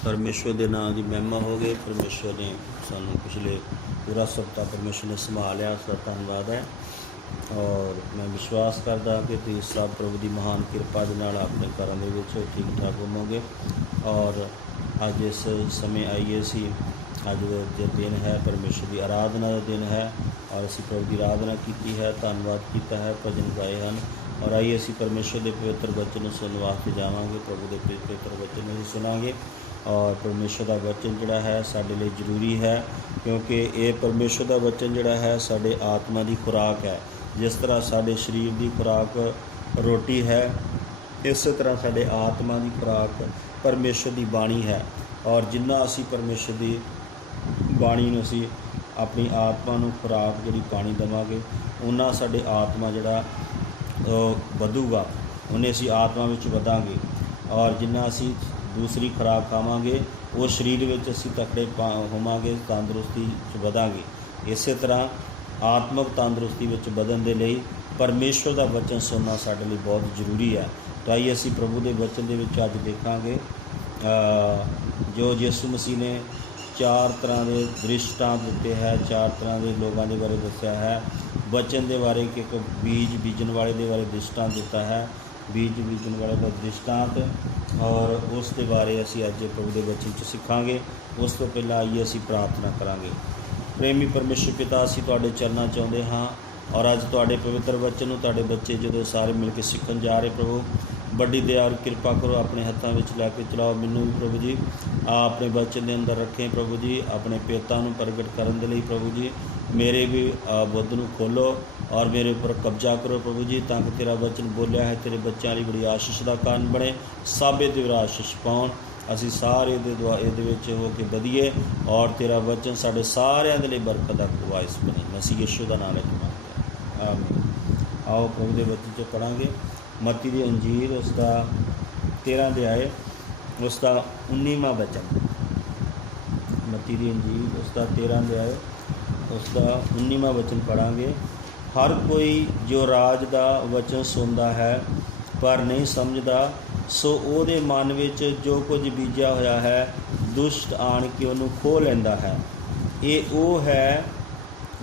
परमेश्वर के नाम की महिमा हो गई। परमेश्वर ने सानू पिछले पूरा सप्ताह परमेश्वर ने संभालिया, उसका धन्यवाद है। और मैं विश्वास करता कि तुम सब प्रभु की महान कृपा के नाल अपने घरों के ठीक ठाक होवोगे। और अज इस समय आइए सी अज जो दिन है परमेश्वर की आराधना का दिन है और असी प्रभु की आराधना की है, धन्यवाद किया है, भजन गाए हैं। और आइए असी परमेश्वर के पवित्र वचन सुनने वास्ते जावांगे। प्रभु के पवित्र वचन असीं सुनांगे और परमेश्वर का वचन जिहड़ा है साडे लई जरूरी है, क्योंकि ये परमेश्वर का वचन जिहड़ा है साडे आत्मा की खुराक है। जिस तरह साडे शरीर की खुराक रोटी है, इस तरह साडे आत्मा की खुराक परमेश्वर की बाणी है। और जिन्ना असी परमेश्वर की बाणी नूं असी अपनी आत्मा नूं खुराक जिहड़ी पाणी देवांगे, उन्ना साडे आत्मा जिहड़ा वधूगा, उन्हें असी आत्मा विच वधांगे। और जिन्ना असी दूसरी खुराक खावांगे वो शरीर में असी तकड़े होवांगे, तंदुरुस्ती वधांगे। इस तरह आत्मक तंदुरुस्ती वधन के लिए परमेश्वर का वचन सुनना साडे लिए बहुत जरूरी है। तो आइए असी प्रभु के वचन के अज देखांगे जो यीशु मसीह ने 4 तरह के दृष्टांत दिते हैं, 4 तरह के लोगों के बारे दस्या है। वचन के बारे एक बीज बीजन वाले के बारे दृष्टांत दिता है, बीज बीजन वाले का दृष्टांत, और उसके बारे असी अज प्रभु के वचन च सीखांगे। उस तो पहला आइए असी प्रार्थना करांगे। प्रेमी परमेश्वर पिता, असी तुहाडे चरणा चाहुंदे हाँ और अज तुहाडे पवित्र वचन नूं तुहाडे बच्चे जो सारे मिल के सीखण जा रहे, प्रभु बड़ी दया और कृपा करो, अपने हत्थों में लैके चलाओ। मैनू भी प्रभु जी अपने वचन के अंदर रखें प्रभु जी, अपने पेतां नूं प्रगट करने के लिए प्रभु जी मेरे भी बुद्ध नूं खोलो और मेरे ऊपर कब्जा करो प्रभु जी, ताकि तेरा वचन बोलिया है तेरे बच्चों लिए बड़ी आशीष का कारण बने। सब ये आशीष पाउण, असी सारे ये हो के वधिए और तेरा वचन साढ़े सारे लिए बरकत का वाइस बने। मसीह यीशु का नाम लेके मांगते हैं, आमीन। आओ प्रभु के वचन च पढ़ांगे। मत्ती दी अंजीर उसका 13 अध्याय उसका 19वां वचन। मत्ती दी अंजीर उसका 13 अध्याय उसका 19वां वचन पढ़ांगे। हर कोई जो राज का वचन सुनता है पर नहीं समझदा, सो ਉਹਦੇ मन ਵਿੱਚ जो कुछ बीजा होया है दुष्ट आण के ਉਹਨੂੰ ਖੋਹ ਲੈਂਦਾ है। ये ਉਹ है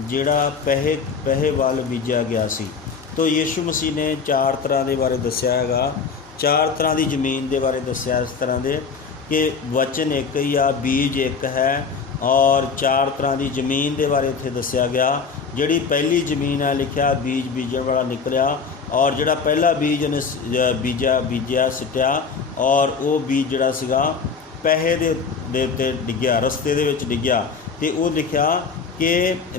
ਜਿਹੜਾ ਪੈਸੇ ਵੱਲ ਬੀਜਿਆ ਗਿਆ ਸੀ। तो यीशु मसीह ने 4 तरह के बारे दस्या है, 4 तरह की जमीन के बारे दस्या इस तरह के कि वचन एक ही आ, बीज एक है और 4 तरह की जमीन के बारे इत्थे दस्या गया। जिहड़ी पहली जमीन है लिखा बीज बीजण वाला निकलिया और जिहड़ा पहला बीज ने बीजिया सिटिया और वो बीज जिहड़ा सीगा पैसे दे उत्ते डिग्गिया, रस्ते दे विच डिग्गिया। तो वो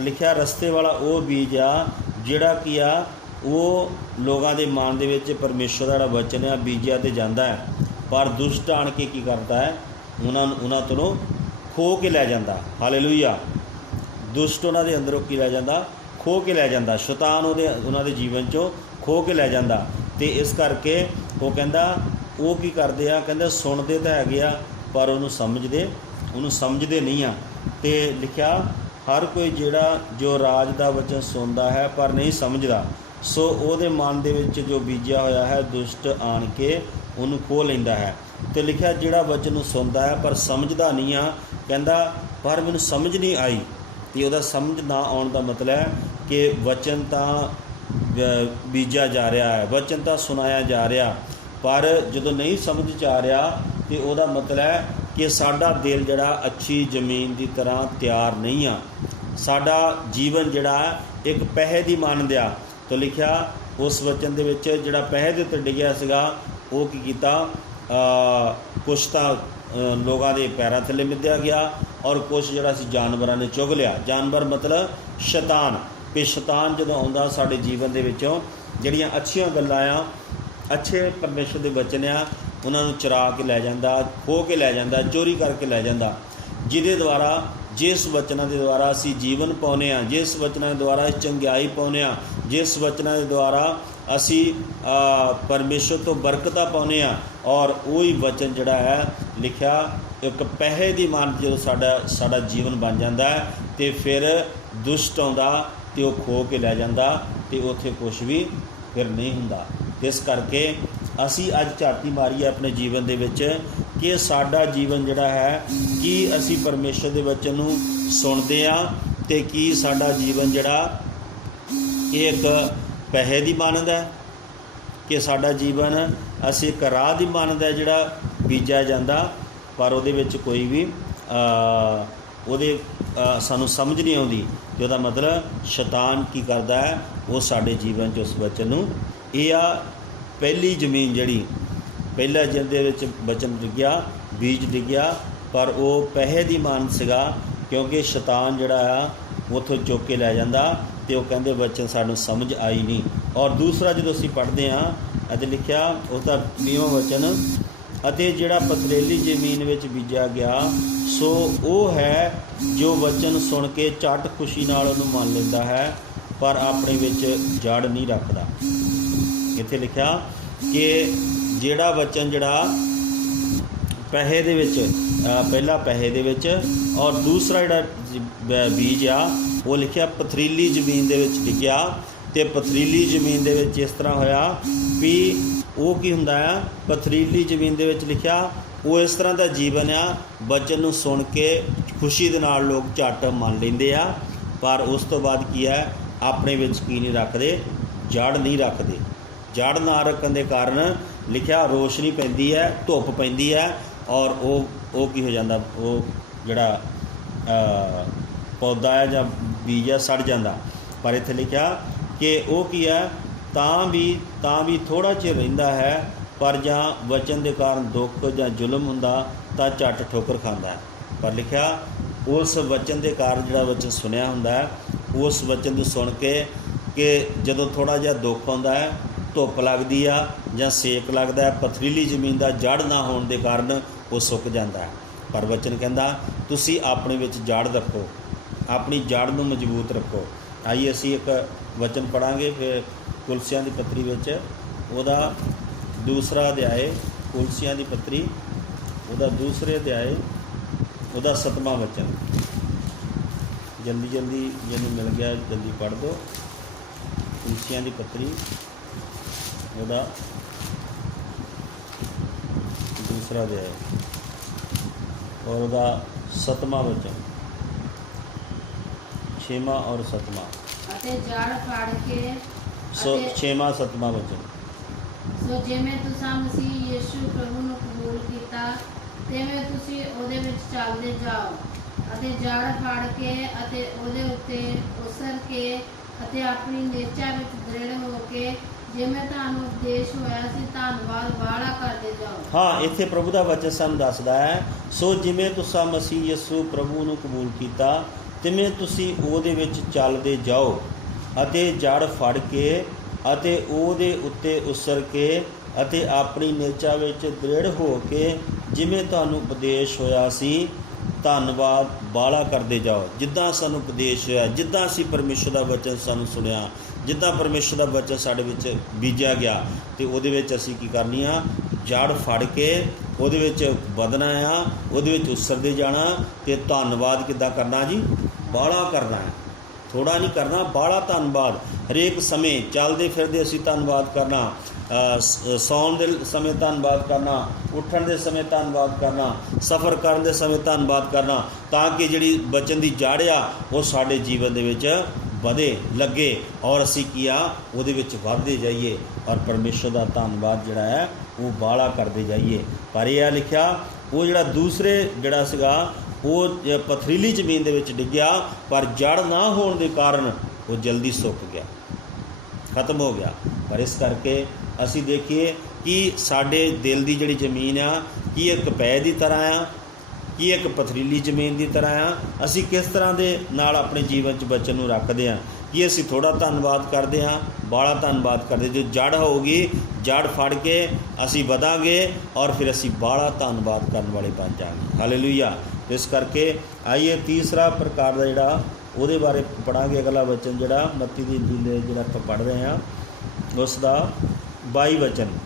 लिखा रस्ते वाला वो बीज आ जिहड़ा की आ वो लोगों के मन दे विच परमेश्वर का वचन है बीजिया तो जाता है, पर दुष्ट आण के की करता है उन्होंने तो खो के लै जाता। हालेलुया। दुष्ट उन्होंने अंदरों की लै जाता, खो के लै जाता। शैतान उन्होंने जीवन चो खो के लै जाता। तो इस करके वो कहता वो की करते हैं, कहते सुनते तो है पर उन्होंने समझते नहीं आ। तो लिखा हर कोई जिहड़ा जो राज का वचन सुनता है पर नहीं समझदा, सो ਉਹਦੇ मन ਦੇ ਵਿੱਚ जो बीजिया होया है दुष्ट आण के ਉਹਨੂੰ ਖੋਹ ਲੈਂਦਾ है। तो लिखा जिहड़ा वचन ਨੂੰ सुनता है पर समझदा नहीं आ, कहता पर मैनूं समझ नहीं आई। तो ਉਹਦਾ समझ ना आउण ਦਾ मतलब है कि वचन तो बीजा जा रहा है, वचन तो सुनाया जा रहा, पर जो नहीं समझ च आ रहा तो ਉਹਦਾ मतलब है कि साडा दिल जिहड़ा अच्छी जमीन की तरह तैयार नहीं आ। साडा जीवन जिहड़ा एक पैसे की मान दिया। तो लिखा उस वचन दे विच जिहड़ा पैसे दे उत्ते डिग्गिया सीगा वो की कीता, कुछ तो लोगों के पैरों थले मिद्या गया और कुछ जिहड़ा सी जानवरां ने चुग लिया। जानवर मतलब शैतान। कि शैतान जदों आउंदा साडे जीवन दे विचों जिहड़ियां अच्छियां गल्लां आ, अच्छे परमेश्वर के वचन आ, उन्होंने चुरा के लै जाता, खो के लै जाता, चोरी करके लै जाता। जिहदे द्वारा जिस वचनों के द्वारा असी जीवन पाउने आ, जिस वचनों के द्वारा चंगियाई पाउने आ, जिस वचनों के द्वारा असी परमेश्वर तो बरकत पाउने आ, और वही वचन जिहड़ा है लिखा एक पैसे की मान जो साडा जीवन बन जाता है तो फिर दुष्ट आउंदा तो वह खो के लै जाता तो उत्थे कुछ भी फिर नहीं हुंदा। इस करके असी अज झाती मारीए अपने जीवन दे विच कि साडा जीवन जिहड़ा है कि असी परमेश्वर के वचन नूं सुणदे आ ते की साडा जीवन जिहड़ा एक पैसे की मानद है कि साडा जीवन असी एक राह की मानद है जिहड़ा बीजा जांदा पर उहदे विच कोई भी उहदे सानूं समझ नहीं आउंदी। ते उहदा मतलब शैतान की करदा है वो साडे जीवन च उस वचन नूं इह आ पहली जमीन जिहड़ी पहला जिहदे विच वचन डिग्या बीज डिग्या पर वो पैसे की मान सीगा क्योंकि शैतान जिहड़ा आ उत्थों चुक के लै जांदा ते वो कहंदे वचन सानूं समझ आई नहीं। और दूसरा जो असीं पढ़दे हाँ अते लिखिया उसका 20वां वचन अते जिहड़ा पथरेली जमीन विच बीजा गया सो वो है जो वचन सुन के झट खुशी नाल उहनूं मन लैंदा है पर अपने विच जड़ नहीं रखदा। इत्थे लिखिया कि जिहड़ा वचन जिहड़ा पैसे दे विच पहला पैसे दे विच और दूसरा जिहड़ा बीज आ वो लिखिया पथरीली जमीन दे विच डिग्या ते पथरीली जमीन दे विच इस तरह होया भी वो की हुंदा है पथरीली जमीन दे विच लिखिया वो इस तरह का जीवन आ वचन नूं सुन के खुशी दे नाल लोग झट मन लैंदे आ पर उस तो बाद की है अपने विच की नहीं रखते जड़ नहीं रखते। जड़ ना रखने के कारण लिखिया रोशनी पैंदी है धुप पैंदी है और वो की हो जाता वो जिहड़ा पौधा है जां बीज है सड़ जाता। पर इत्थे लिखिया कि वो की है तां भी थोड़ा चिर रहिंदा है पर जां वचन के कारण दुख जां जुल्म हुंदा तां झट ठोकर खांदा है। पर लिखिया उस वचन के कारण जिहड़ा वचन सुनिया हुंदा है उस वचन को सुन के कि जदों थोड़ा जिहा दुख आउंदा है धुप लगदी आ जां सेक लगदा है पथरीली जमीन का जड़ ना होने के कारण वो सुक जाता है। पर वचन कहंदा तुसी अपने विच जड़ रखो अपनी जड़ नूं मजबूत रखो। आइए असीं एक वचन पढ़ांगे फिर कुलसियां दी पत्री विच उहदा दूसरा अध्याय कुलसियां दी पत्री उहदा दूसरे अध्याय उहदा 7वां वचन जल्दी जल्दी जिन्होंने मिल गया जल्दी पढ़ दो। कुलसियां दी पत्री उहदा दूसरा अध्याय और उहदा 7वां वचन 6वां और 7वां ਅਤੇ ਜੜ ਫੜ ਕੇ 6ਵਾਂ 7ਵਾਂ वचन ਸੋ ਜਿਵੇਂ ਤੁਸੀਂ ਮਸੀਹ ਯਿਸੂ ਪ੍ਰਭੂ ਨੂੰ ਕਬੂਲ ਕੀਤਾ ਤਿਵੇਂ ਤੁਸੀਂ ਉਹਦੇ ਵਿੱਚ ਚੱਲਦੇ ਜਾਓ ਅਤੇ ਜੜ ਫੜ ਕੇ ਅਤੇ ਉਹਦੇ ਉੱਤੇ ਉਸਰ ਕੇ ਅਤੇ ਆਪਣੀ ਨੇਚਾ ਵਿੱਚ ਦ੍ਰਿੜ ਹੋ ਕੇ ਜਿਵੇਂ ਤੁਹਾਨੂੰ ਉਪਦੇਸ਼ ਹੋਇਆ ਸੀ ਧੰਨਵਾਦ ਵਾਲਾ ਕਰਦੇ ਜਾਓ। हाँ इत्थे प्रभु का वचन सानूं दसदा है सो जिवें तुसां मसीह यीशु प्रभु नूं कबूल कीता तिवें तुसीं ਉਹਦੇ ਵਿੱਚ ਚੱਲਦੇ ਜਾਓ ਅਤੇ ਜੜ ਫੜ ਕੇ ਅਤੇ ਉਹਦੇ ਉੱਤੇ ਉਸਰ ਕੇ ਅਤੇ ਆਪਣੀ ਨੇਚਾ ਵਿੱਚ ਦ੍ਰਿੜ ਹੋ ਕੇ ਜਿਵੇਂ ਤੁਹਾਨੂੰ ਉਪਦੇਸ਼ ਹੋਇਆ ਸੀ ਧੰਨਵਾਦ ਬਾਲਾ ਕਰਦੇ ਜਾਓ। ਜਿੱਦਾਂ ਸਾਨੂੰ ਉਪਦੇਸ਼ ਹੋਇਆ ਜਿੱਦਾਂ ਅਸੀਂ ਪਰਮੇਸ਼ਰ ਦਾ ਵਚਨ ਸਾਨੂੰ ਸੁਣਿਆ ਜਿੱਦਾਂ ਪਰਮੇਸ਼ਰ ਦਾ ਵਚਨ ਸਾਡੇ ਵਿੱਚ ਬੀਜਿਆ ਗਿਆ ਤੇ ਉਹਦੇ ਵਿੱਚ ਅਸੀਂ ਕੀ ਕਰਨੀ ਆ ਜੜ ਫੜ ਕੇ ਉਹਦੇ ਵਿੱਚ ਵਧਣਾ ਆ ਉਹਦੇ ਵਿੱਚ ਉਸਰਦੇ ਜਾਣਾ ਤੇ ਧੰਨਵਾਦ ਕਿੱਦਾਂ ਕਰਨਾ ਜੀ ਬਾਲਾ ਕਰਨਾ ਹੈ थोड़ा नहीं करना बाला धन्नवाद हरेक समय चलते फिरते असी धन्नवाद करना सौन के समय धन्नवाद करना उठन के समय धन्नवाद करना सफ़र करने के समय धन्नवाद करना ताकि जिहड़ी बचन की जड़ आ वो साडे जीवन दे ਵਧੇ लगे और असी किया ਉਹਦੇ ਵਿੱਚ ਵਧਦੇ जाइए और परमेश्वर का धन्नवाद जिहड़ा है वो बाला करते जाइए। पर यह लिखा वो जिहड़ा दूसरे जिहड़ा सीगा वो पथरीली जमीन दे विच डिग्या पर जड़ ना होने के कारण वो जल्दी सुक गया खत्म हो गया। पर इस करके असी देखिए कि साडे दिल की जिहड़ी जमीन आ कि एक पै की तरह आ कि एक पथरीली जमीन की तरह आ असी किस तरह के नाल अपने जीवन च बचन नूं रखते हैं कि असी थोड़ा धन्नवाद करते हाँ बाला धन्नवाद करते जो जड़ होगी जड़ फड़ के असी वधांगे और फिर असी बाला धन्नवाद करने वाले बन जाएंगे। हालेलुया। इस करके आइए तीसरा प्रकार का जिहड़ा उहदे बारे पढ़ांगे अगला वचन जिहड़ा मत्ती दी इंजील जिहड़ा आपां पढ़ रहे हैं उसका 22 वचन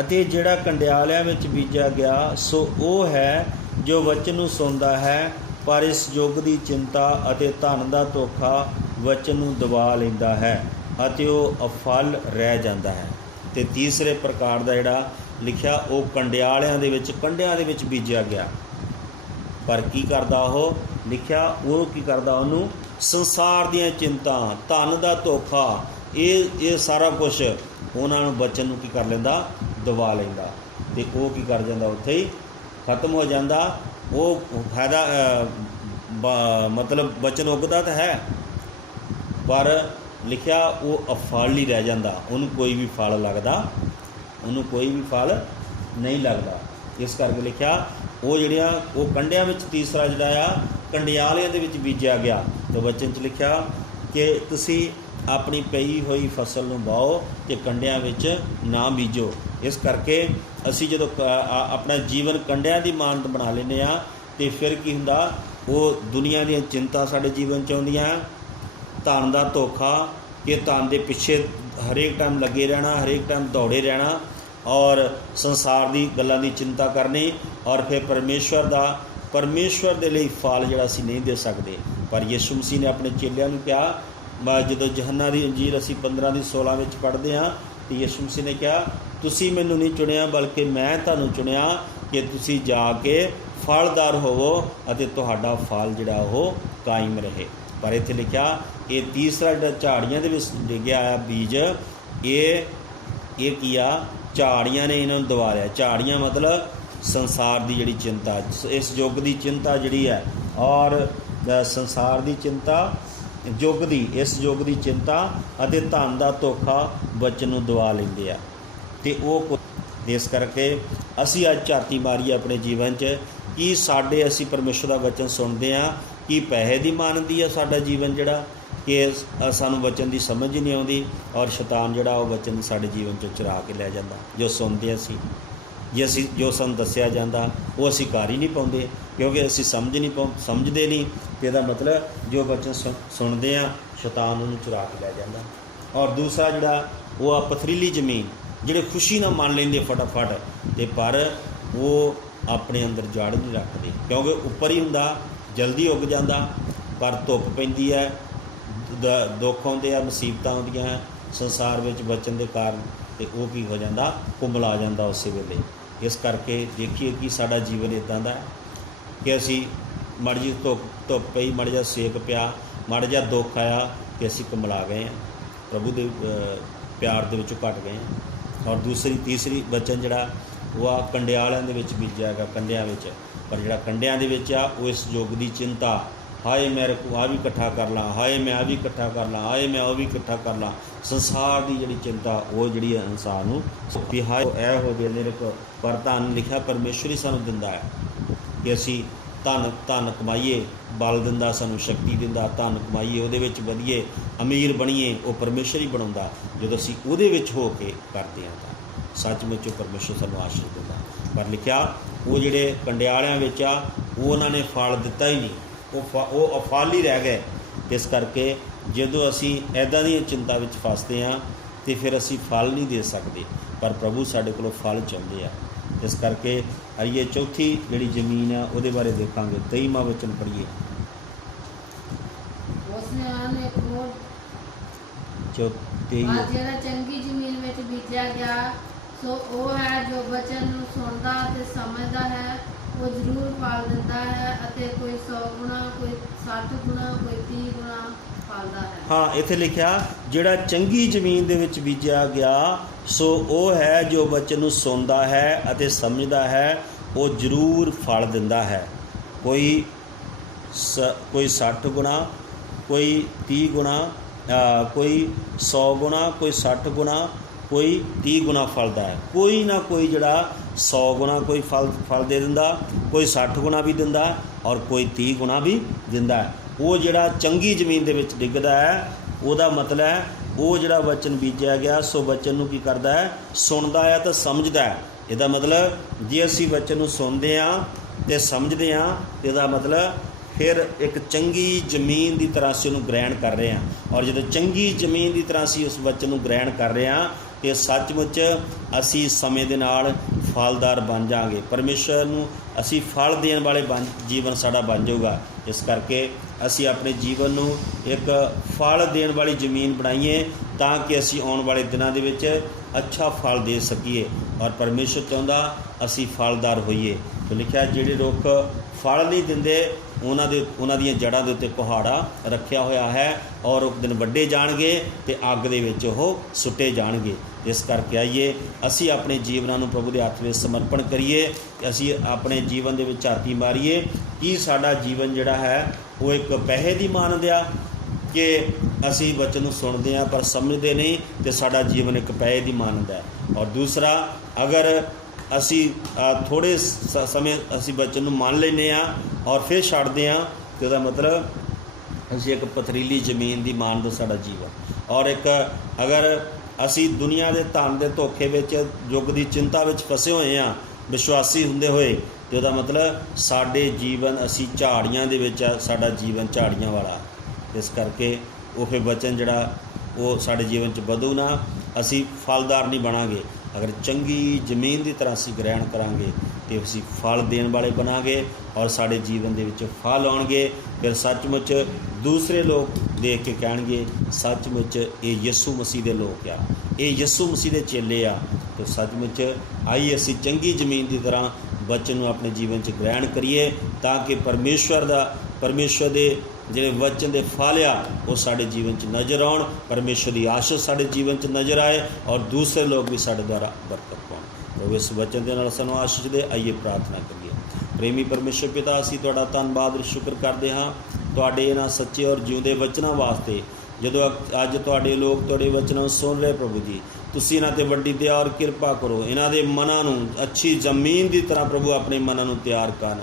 ਅਤੇ ਜਿਹੜਾ ਕੰਡਿਆਲਿਆਂ ਵਿੱਚ ਬੀਜਿਆ ਗਿਆ ਸੋ ਉਹ ਹੈ ਜੋ ਵਚਨ ਨੂੰ ਸੁਣਦਾ ਹੈ ਪਰ ਇਸ ਯੁੱਗ ਦੀ ਚਿੰਤਾ ਅਤੇ ਧਨ ਦਾ ਧੋਖਾ ਵਚਨ ਨੂੰ ਦਬਾ ਲੈਂਦਾ ਹੈ ਅਤੇ ਉਹ ਅਫਲ ਰਹਿ ਜਾਂਦਾ ਹੈ। ਤੇ ਤੀਸਰੇ ਪ੍ਰਕਾਰ ਦਾ ਜਿਹੜਾ ਲਿਖਿਆ ਉਹ ਕੰਡਿਆਲਿਆਂ ਦੇ ਵਿੱਚ, ਕੰਡਿਆਂ ਦੇ ਵਿੱਚ ਬੀਜਿਆ ਗਿਆ। ਪਰ ਕੀ ਕਰਦਾ ਉਹ? ਲਿਖਿਆ ਉਹ ਕੀ ਕਰਦਾ? ਉਹਨੂੰ ਸੰਸਾਰ ਦੀਆਂ ਚਿੰਤਾ, ਧਨ ਦਾ ਧੋਖਾ, ਇਹ ਸਾਰਾ ਕੁਛ ਉਹਨਾਂ ਨੂੰ ਬਚਨ ਨੂੰ ਕੀ ਕਰ ਲੈਂਦਾ? ਦਬਾ ਲੈਂਦਾ। ਅਤੇ ਉਹ ਕੀ ਕਰ ਜਾਂਦਾ? ਉੱਥੇ ਹੀ ਖਤਮ ਹੋ ਜਾਂਦਾ। ਉਹ ਫਾਇਦਾ ਮਤਲਬ ਬਚਨ ਉੱਗਦਾ ਤਾਂ ਹੈ, ਪਰ ਲਿਖਿਆ ਉਹ ਅਫਾਲੀ ਰਹਿ ਜਾਂਦਾ, ਉਹਨੂੰ ਕੋਈ ਵੀ ਫਲ ਲੱਗਦਾ, ਉਹਨੂੰ ਕੋਈ ਵੀ ਫਲ ਨਹੀਂ ਲੱਗਦਾ। ਇਸ ਕਰਕੇ ਲਿਖਿਆ ਉਹ ਜਿਹੜੀਆਂ ਉਹ ਕੰਡਿਆਂ ਵਿੱਚ, ਤੀਸਰਾ ਜਿਹੜਾ ਆ ਕੰਡਿਆਲਿਆਂ ਦੇ ਵਿੱਚ ਬੀਜਿਆ ਗਿਆ। ਤਾਂ ਬਚਨ 'ਚ ਲਿਖਿਆ ਕਿ ਤੁਸੀਂ ਆਪਣੀ ਪਈ ਹੋਈ ਫਸਲ ਨੂੰ ਵਾਹੋ ਅਤੇ ਕੰਡਿਆਂ ਵਿੱਚ ਨਾ ਬੀਜੋ। ਇਸ ਕਰਕੇ ਅਸੀਂ ਜਦੋਂ ਆਪਣਾ ਜੀਵਨ ਕੰਡਿਆਂ ਦੀ ਮਾਨਤ ਬਣਾ ਲੈਂਦੇ ਹਾਂ, ਅਤੇ ਫਿਰ ਕੀ ਹੁੰਦਾ? ਉਹ ਦੁਨੀਆ ਦੀਆਂ ਚਿੰਤਾ ਸਾਡੇ ਜੀਵਨ 'ਚ ਆਉਂਦੀਆਂ, ਧਨ ਦਾ ਧੋਖਾ, ਕਿ ਧਨ ਦੇ ਪਿੱਛੇ ਹਰੇਕ ਟਾਈਮ ਲੱਗੇ ਰਹਿਣਾ, ਹਰੇਕ ਟਾਈਮ ਦੌੜੇ ਰਹਿਣਾ, ਔਰ ਸੰਸਾਰ ਦੀ ਗੱਲਾਂ ਦੀ ਚਿੰਤਾ ਕਰਨੀ, ਔਰ ਫਿਰ ਪਰਮੇਸ਼ਵਰ ਦੇ ਲਈ ਫਲ ਜਿਹੜਾ ਅਸੀਂ ਨਹੀਂ ਦੇ ਸਕਦੇ। ਪਰ ਯਿਸੂ ਮਸੀਹ ਨੇ ਆਪਣੇ ਚੇਲਿਆਂ ਨੂੰ ਕਿਹਾ, ਜਦੋਂ ਯਹੰਨਾ ਦੀ ਅੰਜੀਲ ਅਸੀਂ 15:16 ਵਿੱਚ ਪੜ੍ਹਦੇ ਹਾਂ, ਅਤੇ ਯਿਸੂ ਮਸੀਹ ਨੇ ਕਿਹਾ ਤੁਸੀਂ ਮੈਨੂੰ ਨਹੀਂ ਚੁਣਿਆ, ਬਲਕਿ ਮੈਂ ਤੁਹਾਨੂੰ ਚੁਣਿਆ ਕਿ ਤੁਸੀਂ ਜਾ ਕੇ ਫਲਦਾਰ ਹੋਵੋ ਅਤੇ ਤੁਹਾਡਾ ਫਲ ਜਿਹੜਾ ਉਹ ਕਾਇਮ ਰਹੇ। ਪਰ ਇੱਥੇ ਲਿਖਿਆ ਇਹ ਤੀਸਰਾ ਜਿਹੜਾ ਝਾੜੀਆਂ ਦੇ ਵਿੱਚ ਡਿੱਗਿਆ ਆ ਬੀਜ, ਇਹ ਕੀ ਆ? ਝਾੜੀਆਂ ਨੇ ਇਹਨਾਂ ਨੂੰ ਦਬਾ ਲਿਆ। ਝਾੜੀਆਂ ਮਤਲਬ ਸੰਸਾਰ ਦੀ ਜਿਹੜੀ ਚਿੰਤਾ, ਇਸ ਯੁੱਗ ਦੀ ਚਿੰਤਾ ਜਿਹੜੀ ਹੈ, ਔਰ ਸੰਸਾਰ ਦੀ ਚਿੰਤਾ, ਇਸ ਯੁੱਗ ਦੀ ਚਿੰਤਾ ਅਤੇ ਧਨ ਦਾ ਧੋਖਾ ਬਚਨ ਨੂੰ ਦਬਾ ਲੈਂਦੇ ਆ। ਅਤੇ ਉਹ ਇਸ ਕਰਕੇ ਅਸੀਂ ਅੱਜ ਝਾਤੀ ਮਾਰੀਏ ਆਪਣੇ ਜੀਵਨ 'ਚ ਕਿ ਅਸੀਂ ਪਰਮੇਸ਼ਰ ਦਾ ਵਚਨ ਸੁਣਦੇ ਹਾਂ, ਕਿ ਪੈਸੇ ਦੀ ਮਾਨਦੀ ਆ ਸਾਡਾ ਜੀਵਨ ਜਿਹੜਾ, ਕਿ ਸਾਨੂੰ ਵਚਨ ਦੀ ਸਮਝ ਹੀ ਨਹੀਂ ਆਉਂਦੀ, ਔਰ ਸ਼ੈਤਾਨ ਜਿਹੜਾ ਉਹ ਵਚਨ ਸਾਡੇ ਜੀਵਨ 'ਚੋਂ ਚੁਰਾ ਕੇ ਲੈ ਜਾਂਦਾ। ਜੋ ਸੁਣਦੇ ਅਸੀਂ ਜੋ ਸਾਨੂੰ ਦੱਸਿਆ ਜਾਂਦਾ ਉਹ ਅਸੀਂ ਕਰ ਹੀ ਨਹੀਂ ਪਾਉਂਦੇ, ਕਿਉਂਕਿ ਅਸੀਂ ਸਮਝਦੇ ਨਹੀਂ। ਅਤੇ ਇਹਦਾ ਮਤਲਬ ਜੋ ਵਚਨ ਸੁਣਦੇ ਹਾਂ, ਸ਼ੈਤਾਨ ਉਹਨੂੰ ਚੁਰਾ ਕੇ ਲੈ ਜਾਂਦਾ। ਔਰ ਦੂਸਰਾ ਜਿਹੜਾ ਉਹ ਆ ਪਥਰੀਲੀ ਜ਼ਮੀਨ, ਜਿਹੜੇ ਖੁਸ਼ੀ ਨਾਲ ਮੰਨ ਲੈਂਦੇ ਫਟਾਫਟ, ਅਤੇ ਪਰ ਉਹ ਆਪਣੇ ਅੰਦਰ ਜੜ ਨਹੀਂ ਰੱਖਦੇ, ਕਿਉਂਕਿ ਉੱਪਰ ਹੀ ਹੁੰਦਾ, ਜਲਦੀ ਉੱਗ ਜਾਂਦਾ। ਪਰ ਧੁੱਪ ਪੈਂਦੀ ਹੈ, ਦੁੱਖ ਆਉਂਦੇ ਆ, ਮੁਸੀਬਤਾਂ ਆਉਂਦੀਆਂ ਸੰਸਾਰ ਵਿੱਚ ਬਚਨ ਦੇ ਕਾਰਨ, ਅਤੇ ਉਹ ਕੀ ਹੋ ਜਾਂਦਾ? ਕੁੰਮਲਾ ਜਾਂਦਾ ਉਸੇ ਵੇਲੇ। ਇਸ ਕਰਕੇ ਦੇਖੀਏ ਕਿ ਸਾਡਾ ਜੀਵਨ ਇੱਦਾਂ ਦਾ ਹੈ ਕਿ ਅਸੀਂ ਮਾੜੀ ਜਿਹੀ ਧੁੱਪ ਪਈ, ਮਾੜਾ ਜਿਹਾ ਸੇਕ ਪਿਆ, ਮਾੜਾ ਜਿਹਾ ਦੁੱਖ ਆਇਆ, ਕਿ ਅਸੀਂ ਕੁੰਮਲਾ ਗਏ ਹਾਂ, ਪ੍ਰਭੂ ਦੇ ਪਿਆਰ ਦੇ ਵਿੱਚੋਂ ਘੱਟ ਗਏ ਹਾਂ। ਔਰ ਤੀਸਰੀ ਬਚਨ ਜਿਹੜਾ ਉਹ ਆ ਕੰਡਿਆਲਿਆਂ ਦੇ ਵਿੱਚ ਬੀਜਿਆ ਹੈਗਾ, ਕੰਡਿਆਂ ਵਿੱਚ। ਪਰ ਜਿਹੜਾ ਕੰਡਿਆਂ ਦੇ ਵਿੱਚ ਆ ਉਹ ਇਸ ਯੁੱਗ ਦੀ ਚਿੰਤਾ, ਹਾਏ ਮੇਰੇ ਕੋਲ ਆ ਵੀ ਇਕੱਠਾ ਕਰ ਲਾਂ, ਹਾਏ ਮੈਂ ਆ ਵੀ ਇਕੱਠਾ ਕਰ ਲਾਂ, ਹਾਏ ਮੈਂ ਉਹ ਵੀ ਇਕੱਠਾ ਕਰ ਲਾਂ, ਸੰਸਾਰ ਦੀ ਜਿਹੜੀ ਚਿੰਤਾ ਉਹ ਜਿਹੜੀ ਇਨਸਾਨ ਨੂੰ ਵੀ ਹਾਏ ਇਹ ਹੋ ਗਏ ਮੇਰੇ ਕੋਲ। ਪਰ ਧਨ ਲਿਖਿਆ ਪਰਮੇਸ਼ਰ ਹੀ ਸਾਨੂੰ ਦਿੰਦਾ ਹੈ ਕਿ ਅਸੀਂ ਧਨ ਕਮਾਈਏ, ਬਲ ਦਿੰਦਾ, ਸਾਨੂੰ ਸ਼ਕਤੀ ਦਿੰਦਾ, ਧਨ ਕਮਾਈਏ, ਉਹਦੇ ਵਿੱਚ ਵਧੀਏ, ਅਮੀਰ ਬਣੀਏ, ਉਹ ਪਰਮੇਸ਼ਰ ਹੀ ਬਣਾਉਂਦਾ। ਜਦੋਂ ਅਸੀਂ ਉਹਦੇ ਵਿੱਚ ਹੋ ਕੇ ਕਰਦੇ ਹਾਂ ਤਾਂ ਸੱਚਮੁੱਚ ਉਹ ਪਰਮੇਸ਼ਰ ਸਾਨੂੰ ਆਸ਼ੀਰਵਾਦ ਦਿੰਦਾ। ਪਰ ਲਿਖਿਆ ਉਹ ਜਿਹੜੇ ਕੰਡਿਆਲਿਆਂ ਵਿੱਚ ਆ ਉਹ ਉਹਨਾਂ ਨੇ ਫਲ ਦਿੱਤਾ ਹੀ ਨਹੀਂ, ਉਹ ਅਫਾਲੀ ਰਹਿ ਗਏ। ਇਸ ਕਰਕੇ ਜਦੋਂ ਅਸੀਂ ਇੱਦਾਂ ਦੀਆਂ ਚਿੰਤਾ ਵਿੱਚ ਫਸਦੇ ਹਾਂ ਅਤੇ ਫਿਰ ਅਸੀਂ ਫਲ ਨਹੀਂ ਦੇ ਸਕਦੇ, ਪਰ ਪ੍ਰਭੂ ਸਾਡੇ ਕੋਲੋਂ ਫਲ ਚਾਹੁੰਦੇ ਆ। ਇਸ ਕਰਕੇ ਆਈਏ ਚੌਥੀ ਜਿਹੜੀ ਜ਼ਮੀਨ ਆ ਉਹਦੇ ਬਾਰੇ ਦੇਖਾਂਗੇ। 23ਵਾਂ ਵਚਨ ਪੜ੍ਹੀਏ। ਜਿਹੜਾ ਚੰਗੀ ਜ਼ਮੀਨ ਵਿੱਚ ਬੀਜਿਆ ਗਿਆ ਸੋ ਉਹ ਹੈ ਜੋ ਵਚਨ ਨੂੰ ਸੁਣਦਾ ਅਤੇ ਸਮਝਦਾ ਹੈ, ਉਹ ਜ਼ਰੂਰ ਫਲ ਦਿੰਦਾ ਹੈ, ਅਤੇ ਕੋਈ 100 ਗੁਣਾ, ਕੋਈ 60 ਗੁਣਾ, ਕੋਈ 30 ਗੁਣਾ ਫਲਦਾ ਹੈ। ਹਾਂ, ਇੱਥੇ ਲਿਖਿਆ ਜਿਹੜਾ ਚੰਗੀ ਜ਼ਮੀਨ ਦੇ ਵਿੱਚ ਬੀਜਿਆ ਗਿਆ ਸੋ ਉਹ ਹੈ ਜੋ ਵਚਨ ਨੂੰ ਸੁਣਦਾ ਹੈ ਅਤੇ ਸਮਝਦਾ ਹੈ, ਉਹ ਜ਼ਰੂਰ ਫਲ ਦਿੰਦਾ ਹੈ। ਕੋਈ 60 ਗੁਣਾ, ਕੋਈ 30 ਗੁਣਾ, ਕੋਈ 100 ਗੁਣਾ, ਕੋਈ 60 ਗੁਣਾ, ਕੋਈ 30 ਗੁਣਾ ਫਲਦਾ ਹੈ। ਕੋਈ ਨਾ ਕੋਈ ਜਿਹੜਾ 100 ਗੁਣਾ ਕੋਈ ਫਲ ਦੇ ਦਿੰਦਾ, ਕੋਈ 60 ਗੁਣਾ ਵੀ ਦਿੰਦਾ, ਔਰ ਕੋਈ 30 ਗੁਣਾ ਵੀ ਦਿੰਦਾ ਹੈ। ਉਹ ਜਿਹੜਾ ਚੰਗੀ ਜ਼ਮੀਨ ਦੇ ਵਿੱਚ ਡਿੱਗਦਾ ਹੈ, ਉਹਦਾ ਮਤਲਬ ਹੈ ਉਹ ਜਿਹੜਾ ਵਚਨ ਬੀਜਿਆ ਗਿਆ ਸੋ ਵਚਨ ਨੂੰ ਕੀ ਕਰਦਾ ਹੈ? ਸੁਣਦਾ ਹੈ ਤਾਂ ਸਮਝਦਾ ਹੈ। ਇਹਦਾ ਮਤਲਬ ਜੇ ਅਸੀਂ ਵਚਨ ਨੂੰ ਸੁਣਦੇ ਹਾਂ ਅਤੇ ਸਮਝਦੇ ਹਾਂ, ਇਹਦਾ ਮਤਲਬ ਫਿਰ ਇੱਕ ਚੰਗੀ ਜ਼ਮੀਨ ਦੀ ਤਰ੍ਹਾਂ ਅਸੀਂ ਉਹਨੂੰ ਗ੍ਰਹਿਣ ਕਰ ਰਹੇ ਹਾਂ। ਔਰ ਜਦੋਂ ਚੰਗੀ ਜ਼ਮੀਨ ਦੀ ਤਰ੍ਹਾਂ ਅਸੀਂ ਉਸ ਵਚਨ ਨੂੰ ਗ੍ਰਹਿਣ ਕਰ ਰਹੇ ਹਾਂ ਅਤੇ ਸੱਚਮੁੱਚ ਅਸੀਂ ਸਮੇਂ ਦੇ ਨਾਲ ਫਲਦਾਰ ਬਣ ਜਾਵਾਂਗੇ, ਪਰਮੇਸ਼ਰ ਨੂੰ ਅਸੀਂ ਫਲ ਦੇਣ ਵਾਲੇ ਜੀਵਨ ਸਾਡਾ ਬਣ ਜਾਊਗਾ। ਇਸ ਕਰਕੇ ਅਸੀਂ ਆਪਣੇ ਜੀਵਨ ਨੂੰ ਇੱਕ ਫਲ ਦੇਣ ਵਾਲੀ ਜ਼ਮੀਨ ਬਣਾਈਏ ਤਾਂ ਕਿ ਅਸੀਂ ਆਉਣ ਵਾਲੇ ਦਿਨਾਂ ਦੇ ਵਿੱਚ अच्छा फल दे सकीए। और परमेश्वर चाहुंदा असी फलदार होइए। तो लिखिया ਜਿਹੜੇ रुख फल नहीं दिंदे ਉਹਨਾਂ ਦੀਆਂ जड़ां ਦੇ ਉੱਤੇ ਕੁਹਾੜਾ ਰੱਖਿਆ ਹੋਇਆ ਹੈ और एक दिन ਵੱਡੇ ਜਾਣਗੇ ਤੇ ਅੱਗ ਦੇ ਵਿੱਚ ਉਹ ਸੁੱਟੇ ਜਾਣਗੇ। ਇਸ ਕਰਕੇ ਆਈਏ ਅਸੀਂ ਆਪਣੇ ਜੀਵਨਾਂ ਨੂੰ ਪ੍ਰਭੂ ਦੇ ਹੱਥ ਵਿੱਚ ਸਮਰਪਣ ਕਰੀਏ ਕਿ ਅਸੀਂ ਆਪਣੇ ਜੀਵਨ ਦੇ ਵਿੱਚ ਝਾਤੀ ਮਾਰੀਏ ਕਿ ਸਾਡਾ ਜੀਵਨ ਜਿਹੜਾ ਹੈ ਉਹ ਇੱਕ ਪੈਸੇ ਦੀ ਮਾਨਦ ਆ कि असी वचन सुनते हैं पर समझते नहीं, तो साड़ा जीवन एक पैसे की मानद है। और दूसरा, अगर असी थोड़े समय असी वचन मान लेने और फिर छड्डते हैं तो इसका मतलब असी एक पथरीली जमीन की मानद साड़ा जीवन। और एक अगर असी दुनिया के धन के धोखे विच युग की चिंता विच फसे हुए हैं विश्वासी हुंदे होए, तो इसका मतलब साडे जीवन असी झाड़ियां दे विच साडा जीवन झाड़ियां वाला। इस करके वो फिर वचन जड़ा वो साडे जीवन च बधू ना, असी फलदार नहीं बनांगे। अगर चंगी जमीन की तरह असी ग्रहण करांगे तो असी फल देने वाले बनांगे और साडे जीवन दे विच फल आउणगे। फिर सचमुच दूसरे लोग देख के कहणगे सचमुच ये यीशु मसीह दे लोग आ, ये यीशु मसीह दे चेले आ। तो सचमुच आइए असी चंगी जमीन की तरह वचन नूं अपने जीवन च ग्रहण करिए ताकि परमेश्वर दे ਜਿਹੜੇ वचन के फल आ वो साढ़े जीवन च नज़र आउण, परमेश्वर की आशीष साढ़े जीवन च नज़र आए और दूसरे लोग भी साढ़े द्वारा बरकत पाउण। तो इस वचन के नाल सानूं आशीष दे। आइए प्रार्थना करिए। प्रेमी परमेश्वर पिता, असीं तुहाडा धन्नवाद और शुक्र करते हाँ तुहाडे इन्हां सच्चे और जिउंदे वचनां वास्ते। जदों अज तुहाडे लोग तुहाडे वचनां सुन रहे प्रभु जी, तुसीं इन्हां ते वड्डी दया और किरपा करो। इन्हां दे मनां नूं अच्छी जमीन की तरह प्रभु अपने मनां नूं तैयार करन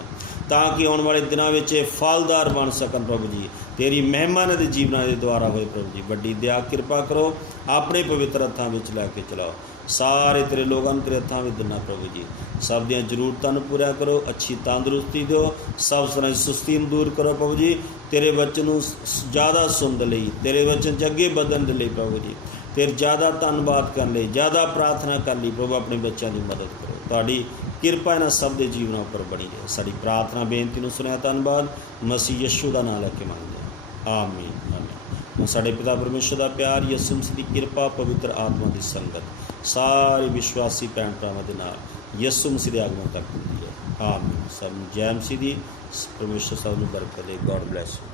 ताकि आने वाले दिनों में फलदार बन सकन। प्रभु जी तेरी महिमा ने जीवना के द्वारा होए प्रभु जी, वड्डी दया किरपा करो। अपने पवित्र हत्थां विच लैके चलाओ। सारे तेरे लोगों को तेरे हत्थां विच दिना प्रभु जी। सब दियां जरूरतां नूं पूरा करो, अच्छी तंदुरुस्ती दो, सब तरह की सुस्ती नूं दूर करो प्रभु जी। तेरे वचन नूं ज़्यादा सुनने लई, तेरे वचन च अगे बढ़न लई प्रभु जी, तेरे ज़्यादा धन्नवाद करने लई, ज़्यादा प्रार्थना करने लई प्रभु अपने बच्चों की मदद करो। तुहाडी किरपा इन्हां सब के जीवनों पर बनी रहे। साड़ी प्रार्थना बेनती नूं सुनिया धन्नवाद मसीह यीशु का नाम लैके मंगदे हां, आमीन आमीन। साडे पिता परमेश्वर का प्यार, यीशु मसीह की कृपा, पवित्र आत्मा की संगत सारे विश्वासी भैन भरावां दे नाल यीशु मसीह के आगमन तक होंदी है। आमीन। सब जय मसीह दी। परमेश्वर सब नूं बरकत दे। God bless you.